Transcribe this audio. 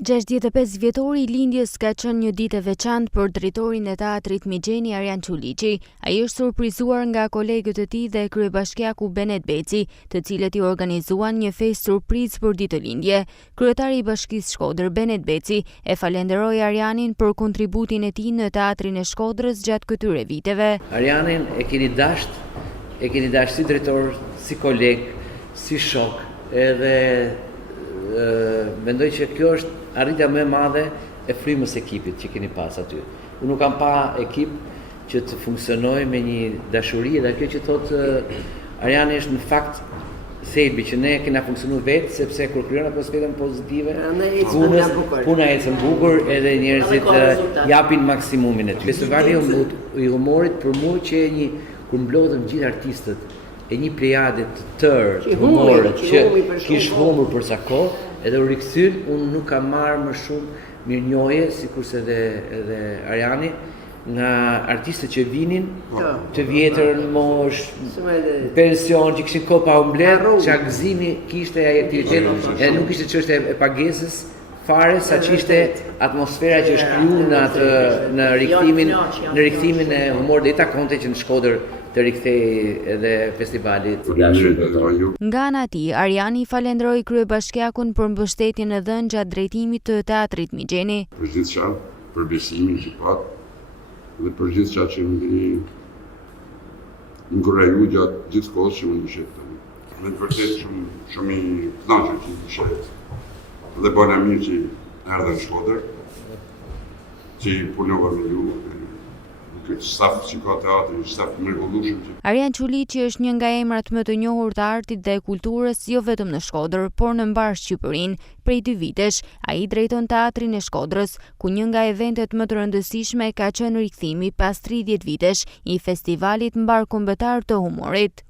65-vjetori i lindjes ka qenë një ditë e veçantë për drejtorin e teatrit Mixheni Arjan Çuliçi. Ai është surprizuar nga kolegët e tij dhe kryebashkiaku Benet Beci, të cilët i organizuan një festë surprizë për ditëlindje. Kryetari i Bashkisë Shkodër Benet Beci e falenderoi Arjanin për kontributin e tij në teatrin e Shkodrës gjatë këtyre viteve. Arjanin e keni dashur si drejtor, si koleg, si shok, edhe mendoj që kjo është arritja më e madhe e frymës ekipit që keni pas aty. Unë nuk kam pa ekip që të funksionojë me një dashuri, dhe kjo që thotë Arjani është në fakt thelbi që ne kena funksionuar vetë, sepse kur krijon atmosferën pozitive, puna ecën bukur edhe njerëzit japin maksimumin e tyre. Festivali i humorit për mua që kur mblodhen gjithë artistët e një plejade të tërë të humorit që kishte humor për sa kohë, edhe u rikthyn, unë nuk kam marrë më shumë mirënjohje, sikurse edhe Arjani, nga artistët që vinin të vjetër në moshë, pension, që kishin kohë pa u mbledh, që gëzimi kishte ai aktivitet, edhe nuk ishte çështje e pagesës fare, saqë ishte atmosfera që është krijuar në rikthimin e humorit, dhe i takonte që në Shkodër të rikthej edhe festivalit. Nga ana e tij, Arjani falenderoi kryebashkiakun për mbështetjen e dhënë gjatë drejtimit të teatrit Mixheni. Për gjithçka, për besimin që pat, dhe për gjithçka që më inkurajoi gjatë gjithë kohës që unë ishe këtu. Me të vërtetë shumë i kënaqur që ishe dhe bëna mirë që erdha në Shkodër, që punova me ju. Staf që ka teatri, staf mrekullueshëm. Arjan Çuliçi është një nga emrat më të njohur të artit dhe kulturës jo vetëm në Shkodër, por në mbar Shqipërinë. Prej 2 vitesh, ai drejton teatrin e Shkodrës, ku një nga eventet më të rëndësishme ka qenë rikthimi pas 30 vitesh i festivalit mbarkombëtar të humorit.